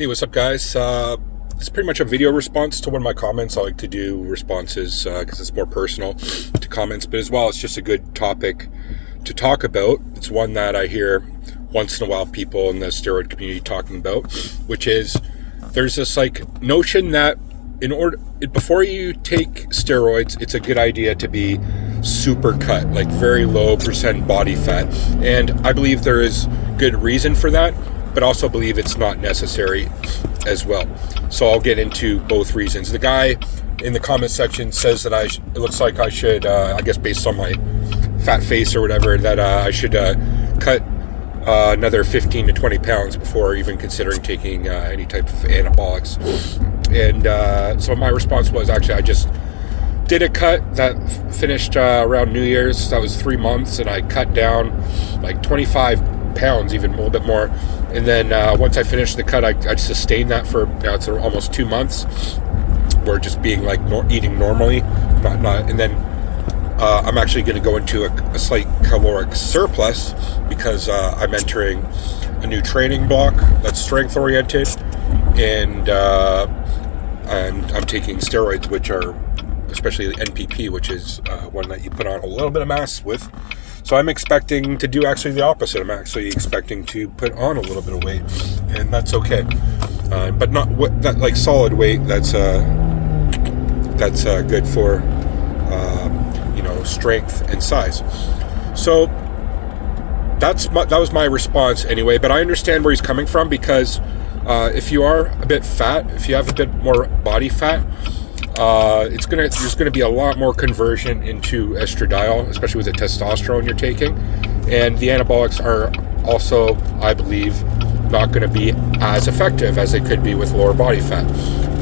Hey, what's up, guys? It's pretty much a video response to one of my comments. I like to do responses because it's more personal to comments, but as well, it's just a good topic to talk about. It's one that I hear once in a while people in the steroid community talking about, which is there's this like notion that before you take steroids, it's a good idea to be super cut, like very low percent body fat, and I believe there is good reason for that, but also believe it's not necessary as well. So I'll get into both reasons. The guy in the comment section says that it looks like I should, I guess based on my fat face or whatever, that I should cut another 15 to 20 pounds before even considering taking any type of anabolics. And so my response was, actually, I just did a cut that finished around New Year's. That was 3 months, and I cut down like 25 pounds, even a little bit more. And then once I finished the cut, I sustained that for, now it's almost 2 months. We're just being like eating normally, not. And then I'm actually going to go into a slight caloric surplus because I'm entering a new training block that's strength oriented, and I'm taking steroids, which are especially the NPP, which is one that you put on a little bit of mass with. So I'm expecting to do actually the opposite. I'm actually expecting to put on a little bit of weight, and that's okay. But not that like solid weight. That's good for strength and size. So that was my response anyway. But I understand where he's coming from, because if you are a bit fat, if you have a bit more body fat, there's gonna be a lot more conversion into estradiol, especially with the testosterone you're taking, and the anabolics are also, I believe, not going to be as effective as they could be with lower body fat.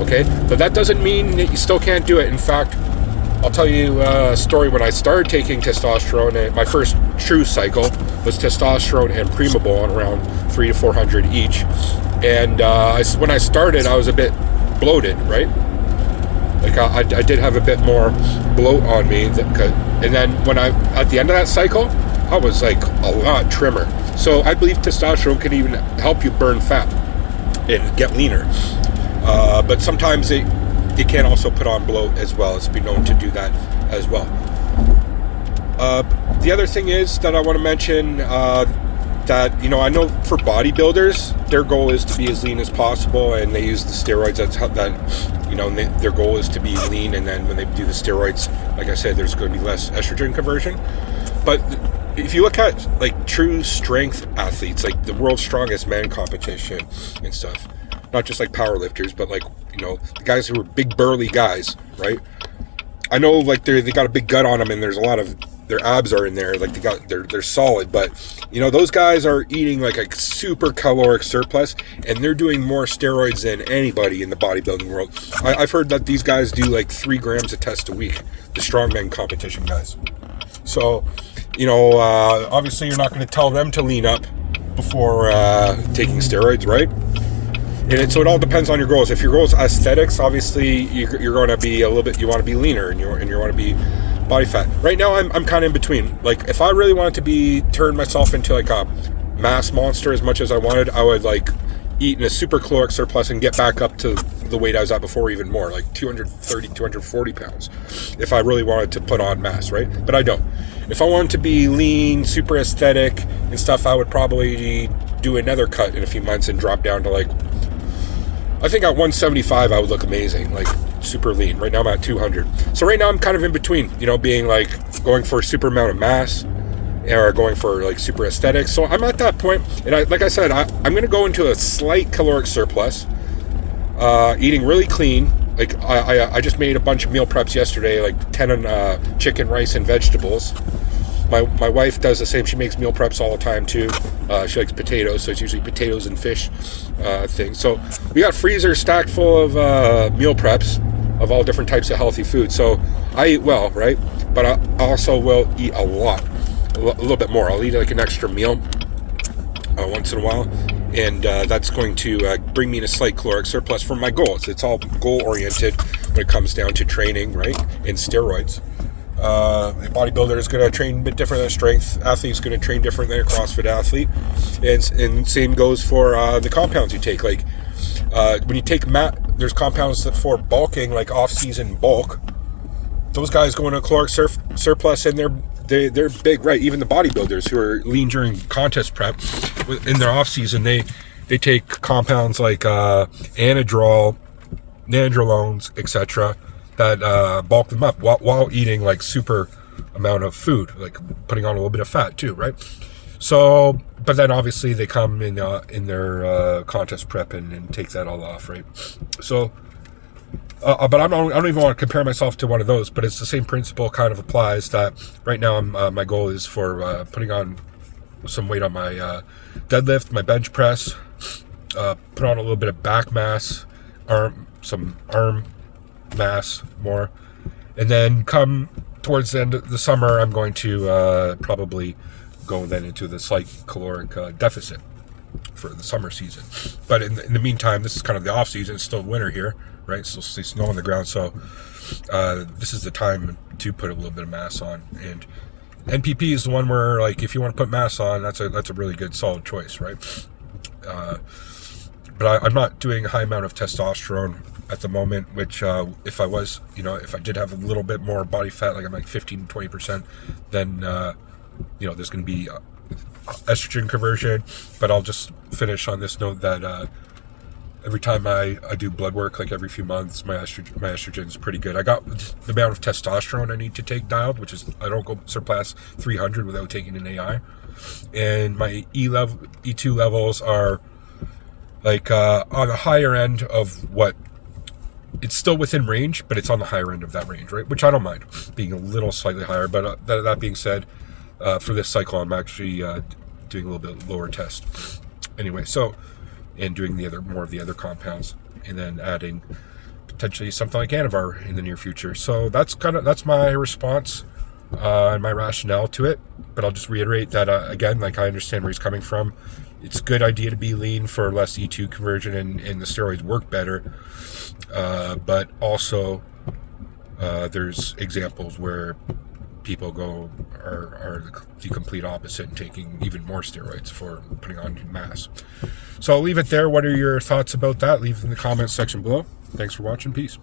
Okay, but that doesn't mean that you still can't do it. In fact, I'll tell you a story. When I started taking testosterone, and my first true cycle was testosterone and Primabol on around 300 to 400 each, and when I started, I was a bit bloated, right? Like I did have a bit more bloat on me, and then at the end of that cycle, I was like a lot trimmer. So I believe testosterone can even help you burn fat and get leaner. But sometimes it can also put on bloat as well. It's been known to do that as well. The other thing is that I want to mention that, I know for bodybuilders, their goal is to be as lean as possible, and they use the steroids. Their goal is to be lean, and then when they do the steroids, like I said, there's going to be less estrogen conversion. But if you look at like true strength athletes, like the world's strongest man competition and stuff, not just like power lifters, but like, the guys who are big burly guys, right? I know like they got a big gut on them, and there's a lot of their abs are in there, like they're solid, but those guys are eating like a super caloric surplus, and they're doing more steroids than anybody in the bodybuilding world. I've heard that these guys do like 3 grams of test a week, the strongman competition guys. So obviously you're not going to tell them to lean up before taking steroids, right? And so it all depends on your goals. If your goal is aesthetics, obviously you're going to be a little bit, you want to be leaner, and you want to be body fat. Right now I'm kind of in between. Like if I really wanted to turn myself into like a mass monster as much as I wanted, I would like eat in a super caloric surplus and get back up to the weight I was at before, even more, like 230, 240 pounds, if I really wanted to put on mass, right? But I don't. If I wanted to be lean, super aesthetic and stuff, I would probably do another cut in a few months and drop down to like, I think at 175 I would look amazing, like super lean. Right now I'm at 200. So right now I'm kind of in between, being like going for a super amount of mass or going for like super aesthetics. So I'm at that point, and like I said, I'm going to go into a slight caloric surplus, eating really clean. Like I just made a bunch of meal preps yesterday, like 10 chicken, rice, and vegetables. My wife does the same. She makes meal preps all the time too. She likes potatoes, so it's usually potatoes and fish things. So we got freezers stacked full of meal preps of all different types of healthy food. So I eat well, right? But I also will eat a little bit more. I'll eat like an extra meal once in a while, and that's going to bring me in a slight caloric surplus for my goals. It's all goal oriented when it comes down to training, right? And steroids. A bodybuilder is going to train a bit different than a strength athlete is going to train different than a CrossFit athlete, and same goes for the compounds you take. Like When you take there's compounds for bulking, like off-season bulk. Those guys go into a caloric surplus, and they're big, right? Even the bodybuilders who are lean during contest prep, in their off-season, they take compounds like anadrol, nandrolones, etc., that bulk them up while eating like super amount of food, like putting on a little bit of fat too, right? So, but then obviously they come in their contest prep and take that all off, right? So, but I don't even want to compare myself to one of those. But it's the same principle kind of applies. That right now my goal is for putting on some weight on my deadlift, my bench press, put on a little bit of back mass, some arm mass more, and then come towards the end of the summer, I'm going to probably go then into the slight caloric deficit for the summer season. But in the meantime, this is kind of the off season. It's still winter here, right? Still see snow on the ground, so this is the time to put a little bit of mass on. And NPP is the one where, like, if you want to put mass on, that's a really good solid choice, right? But I'm not doing a high amount of testosterone at the moment, which if I was, if I did have a little bit more body fat, like I'm like 15-20%, then there's going to be estrogen conversion. But I'll just finish on this note that every time I do blood work, like every few months, my estrogen is pretty good. I got the amount of testosterone I need to take dialed, which is I don't go surpass 300 without taking an AI, and my E2 levels are like on the higher end of what. It's still within range, but it's on the higher end of that range, right? Which I don't mind being a little slightly higher. But that being said, for this cycle, I'm actually doing a little bit lower test. Anyway, and doing more of the other compounds, and then adding potentially something like Anavar in the near future. So that's my response and my rationale to it. But I'll just reiterate that again, like, I understand where he's coming from. It's a good idea to be lean for less E2 conversion, and the steroids work better. But also, there's examples where people are the complete opposite and taking even more steroids for putting on mass. So I'll leave it there. What are your thoughts about that? Leave in the comments section below. Thanks for watching. Peace.